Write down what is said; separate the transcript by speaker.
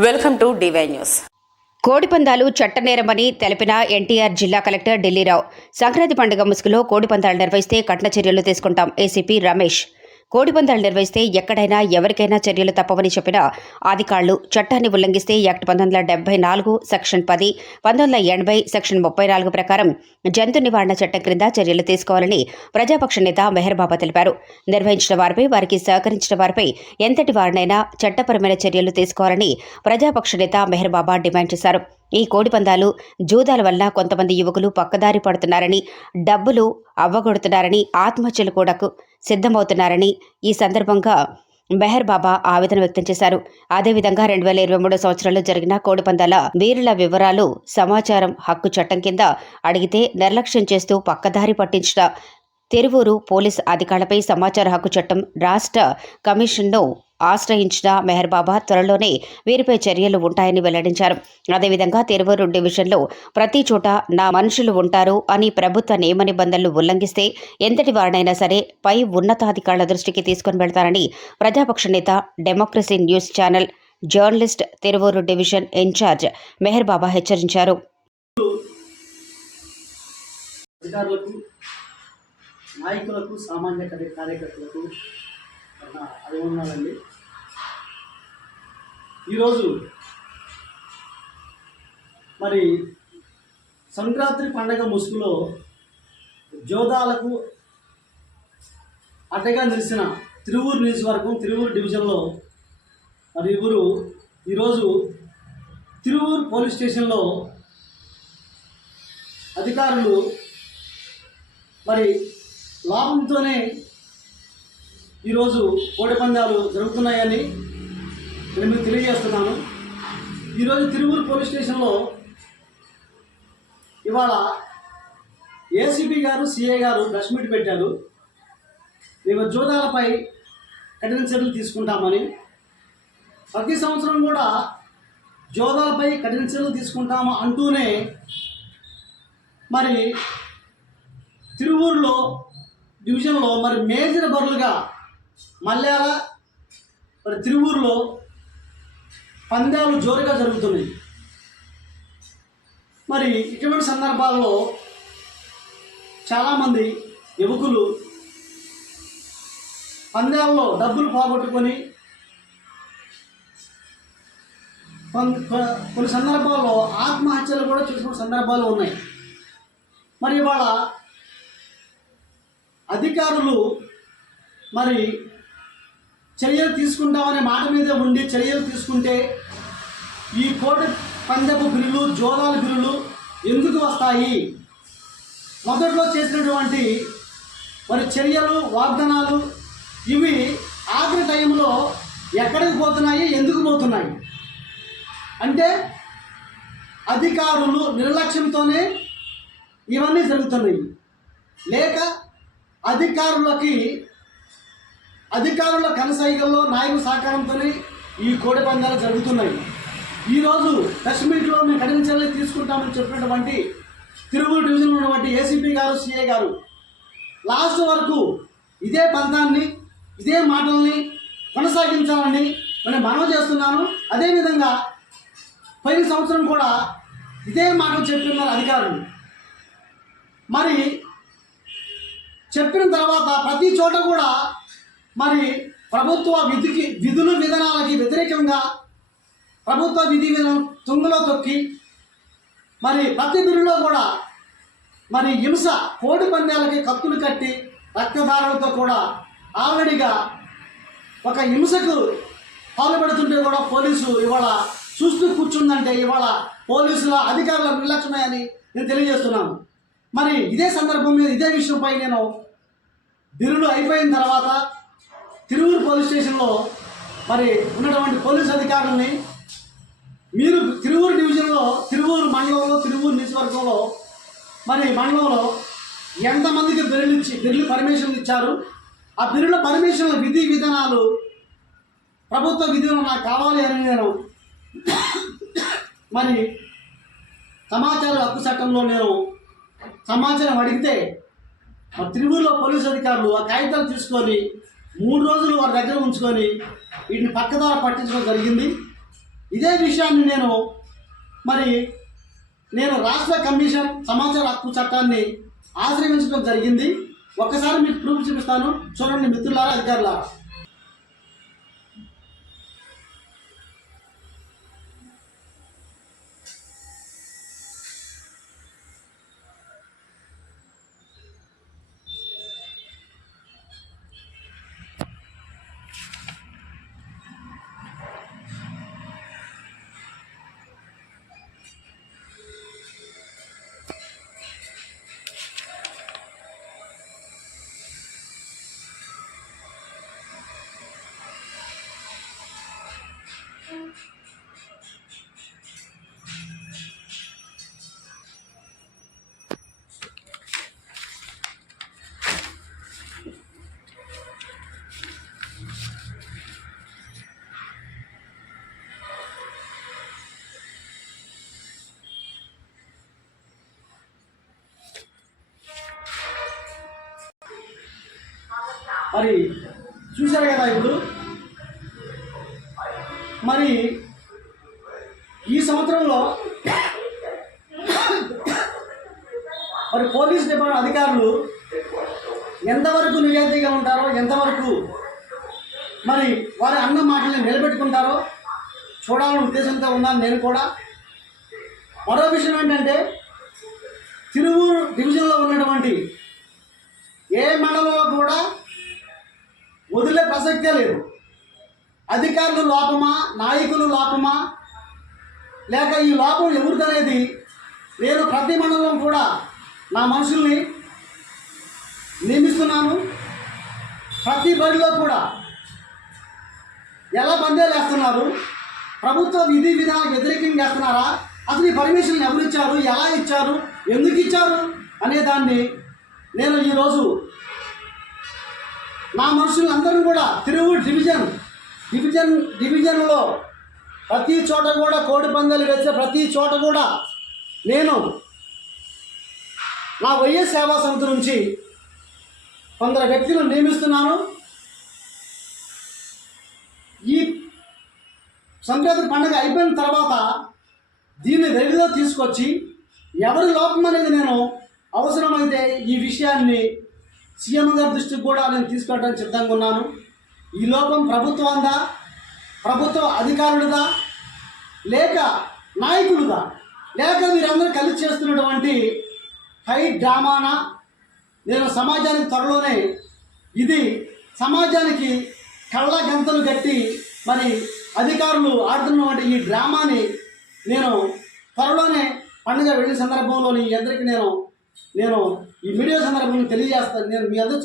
Speaker 1: Welcome to DY news
Speaker 2: కోడిపందాలు చట్టనేరమని తెలిపిన ఎన్టీఆర్ జిల్లా కలెక్టర్ ఢిల్లీరావు. సంక్రాంతి పండుగ ముసుగులో కోడిపందాలు నిర్వహిస్తే కఠిన చర్యలు తీసుకుంటాం. ఏసీపీ రమేష్. కోడిపందాలు నిర్వహిస్తే ఎక్కడైనా ఎవరికైనా చర్యలు తప్పవని చెప్పిన అధికారులు చట్టాన్ని ఉల్లంఘిస్తే యాక్ట్ పంతొమ్మిది వందల డెబ్బై నాలుగు సెక్షన్ పది పంతొమ్మిది వందల ఎనభై సెక్షన్ ముప్పై నాలుగు ప్రకారం జంతు నివారణ చట్టం క్రింద చర్యలు తీసుకోవాలని ప్రజాపక్ష నేత మెహర్ బాబా తెలిపారు. నిర్వహించిన వారిపై వారికి సహకరించిన వారిపై ఎంతటి వారినైనా చట్టపరమైన చర్యలు తీసుకోవాలని ప్రజాపక్ష నేత మెహర్ బాబా డిమాండ్ చేశారు. ఈ కోడిపందాలు జూదాల వల్ల కొంతమంది యువకులు పక్కదారి పడుతున్నారని డబ్బులు అవ్వగొడుతున్నారని ఆత్మహత్యలు కూడా సిద్ధమవుతున్నారని ఈ సందర్భంగా మెహర్ బాబా ఆవేదన వ్యక్తం చేశారు. అదేవిధంగా రెండు వేల ఇరవై మూడో సంవత్సరంలో జరిగిన కోడిపందాల వీరుల వివరాలు సమాచారం హక్కు చట్టం కింద అడిగితే నిర్లక్ష్యం చేస్తూ పక్కదారి పట్టించిన తెరువూరు పోలీస్ అధికారులపై సమాచార హక్కు చట్టం రాష్ట్ర కమిషన్ను ఆశ్రయించిన మెహర్ బాబా త్వరలోనే వీరిపై చర్యలు ఉంటాయని వెల్లడించారు. అదేవిధంగా తిరువూరు డివిజన్లో ప్రతి చోట నా మనుషులు ఉంటారు అని ప్రభుత్వ నియమ నిబంధనలు ఉల్లంఘిస్తే ఎంతటి వారినైనా సరే పై ఉన్నతాధికారుల దృష్టికి తీసుకుని వెళ్తారని ప్రజాపక్ష నేత democracy news channel journalist Tiruvuru division in-charge Mehar Baba హెచ్చరించారు.
Speaker 3: నాయకులకు సామాన్య కార్యకర్తలకు నా అభివందనాలండి ఈరోజు మరి సంక్రాంతి పండగ ముసుగులో జోదాలకు అడ్డగా నిలిచిన తిరువూరు నియోజకవర్గం తిరువూరు డివిజన్లో మరి ఇవ్వరు. ఈరోజు తిరువూరు పోలీస్ స్టేషన్లో అధికారులు మరి లాభంతోనే ఈరోజు కోడి పందాలు జరుగుతున్నాయని నేను మీకు తెలియజేస్తున్నాను. ఈరోజు తిరువురు పోలీస్ స్టేషన్లో ఇవాళ ఏసీబీ గారు సిఐ గారు ప్రెస్ మీట్ పెట్టారు. మేము జోదాలపై కఠిన చర్యలు తీసుకుంటామని. ప్రతి సంవత్సరం కూడా జోదాలపై కఠిన చర్యలు తీసుకుంటాము అంటూనే మరి తిరువూరులో డివిజన్లో మరి మేజర్ బరులుగా మల్యాల మరి తిరువూరులో పందాలు జోరుగా జరుగుతున్నాయి. మరి ఇటువంటి సందర్భాల్లో చాలామంది యువకులు పందాల్లో డబ్బులు పోగొట్టుకొని కొన్ని సందర్భాల్లో ఆత్మహత్యలు కూడా చేసుకున్న సందర్భాలు ఉన్నాయి. మరి ఇవాళ అధికారులు మరి చర్యలు తీసుకుంటామనే మాట మీద ఉండి చర్యలు తీసుకుంటే ఈ కోటి పందెపు బిల్లులు జోదాల బిల్లులు ఎందుకు వస్తాయి? మొదట్లో చేసినటువంటి మరి చర్యలు వాగ్దానాలు ఇవి ఆఖరి టైంలో ఎక్కడికి పోతున్నాయి ఎందుకు పోతున్నాయి? అంటే అధికారులు నిర్లక్ష్యంతోనే ఇవన్నీ జరుగుతున్నాయి. లేక అధికారులకి అధికారుల కనసైగల్లో నాయకుల సహకారంతోనే ఈ కోడి పందాలు జరుగుతున్నాయి. ఈరోజు కశ్మీర్లో మేము కఠిన చర్యలు తీసుకుంటామని చెప్పినటువంటి తిరుమల డివిజన్లో ఉన్నటువంటి ఏసీపీ గారు సిఏ గారు లాస్ట్ వరకు ఇదే పంతాన్ని ఇదే మాటల్ని కొనసాగించాలని నేను మనవి చేస్తున్నాను. అదేవిధంగా పోయిన సంవత్సరం కూడా ఇదే మాటలు చెప్తున్నారు అధికారులు. మరి చెప్పిన తర్వాత ప్రతి చోట కూడా మరి ప్రభుత్వ విధికి విధులు విధానాలకి వ్యతిరేకంగా ప్రభుత్వ విధి విధానం తుంగలో తొక్కి మరి ప్రతి బిల్లులో కూడా మరి హింస కోడి పందాలకి కత్తులు కట్టి రక్తదారులతో కూడా ఆల్రెడీగా ఒక హింసకు పాల్పడుతుంటే కూడా పోలీసు ఇవాళ చూస్తూ కూర్చుందంటే ఇవాళ పోలీసుల అధికారుల నిర్లక్ష్యమే అని నేను తెలియజేస్తున్నాను. మరి ఇదే సందర్భం మీద ఇదే విషయంపై నేను బిల్లులు అయిపోయిన తర్వాత తిరువూరు పోలీస్ స్టేషన్లో మరి ఉన్నటువంటి పోలీస్ అధికారులని మీరు తిరువూరు డివిజన్లో తిరువూరు మండలంలో తిరువూరు నియోజకవర్గంలో మరి మండలంలో ఎంతమందికి బిరులు ఇచ్చి బిరులు పర్మిషన్లు ఇచ్చారు? ఆ బిల్లుల పర్మిషన్ల విధి విధానాలు ప్రభుత్వ విధులు నాకు కావాలి అని నేను మరి సమాచార హక్కు చట్టంలో నేను సమాచారం అడిగితే మా తిరువురులో పోలీసు అధికారులు ఆ కాగితాలు తీసుకొని మూడు రోజులు వారి దగ్గర ఉంచుకొని వీటిని పక్కదార పట్టించడం జరిగింది. ఇదే విషయాన్ని నేను మరి నేను రాష్ట్ర కమిషన్ సమాచార హక్కు చట్టాన్ని ఆశ్రయించడం జరిగింది. ఒక్కసారి మీకు ప్రూఫ్ చూపిస్తాను. చూడండి మిత్రులారా అధికారులారా. మరి చూశారు కదా ఇప్పుడు? మరి ఈ సంవత్సరంలో మరి పోలీస్ డిపార్ట్మెంట్ అధికారులు ఎంతవరకు నిజాయితీగా ఉంటారో ఎంతవరకు మరి వారి అన్న మాటల్ని నిలబెట్టుకుంటారో చూడాలని ఉద్దేశంతో ఉన్నాను నేను కూడా. మరో విషయం ఏంటంటే తిరువూరు డివిజన్లో ఉన్నటువంటి ఏ మండలంలో కూడా వదిలే ప్రసక్తే లేదు అధికారులు లోపమా నాయకులు లోపమా? లేక ఈ లోపం ఎవరిదనేది? నేను ప్రతి మండలం కూడా నా మనుషుల్ని నియమిస్తున్నాను. ప్రతి బడిలో కూడా ఎలా బందేలు వేస్తున్నారు? ప్రభుత్వ విధి విధానాలకు వ్యతిరేకంగా చేస్తున్నారా అసలు ఈ పర్మిషన్ ఎవరు ఇచ్చారు? ఎలా ఇచ్చారు? ఎందుకు ఇచ్చారు? అనే దాన్ని నేను ఈరోజు నా మనుషులందరూ కూడా తిరువూరు డివిజన్ డివిజన్ డివిజన్లో ప్రతి చోట కూడా కోడి పందాలు వేసే ప్రతి చోట కూడా నేను నా వైఎస్ సేవా సమితి నుంచి కొందరు వ్యక్తులను నియమిస్తున్నాను. ఈ సంక్రాంతి పండుగ అయిపోయిన తర్వాత దీన్ని వెలుగులో తీసుకొచ్చి ఎవరి లోపం అనేది నేను అవసరమైతే ఈ విషయాన్ని సీఎం గారి దృష్టికి కూడా నేను తీసుకెళ్ళడానికి సిద్ధంగా ఉన్నాను. ఈ లోపం ప్రభుత్వందా ప్రభుత్వ అధికారులుదా? లేక నాయకులుదా? లేక మీరందరూ కలిసి చేస్తున్నటువంటి హై డ్రామానా? నేను సమాజానికి త్వరలోనే ఇది సమాజానికి కళ్ళ గంతలు కట్టి మరి అధికారులు ఆడుతున్నటువంటి ఈ డ్రామాని నేను త్వరలోనే పండుగ వెళ్ళిన సందర్భంలోని అందరికీ నేను నేను ఈ మీడియా సందర్భంలో తెలియజేస్తాను నేను మీ అందరూ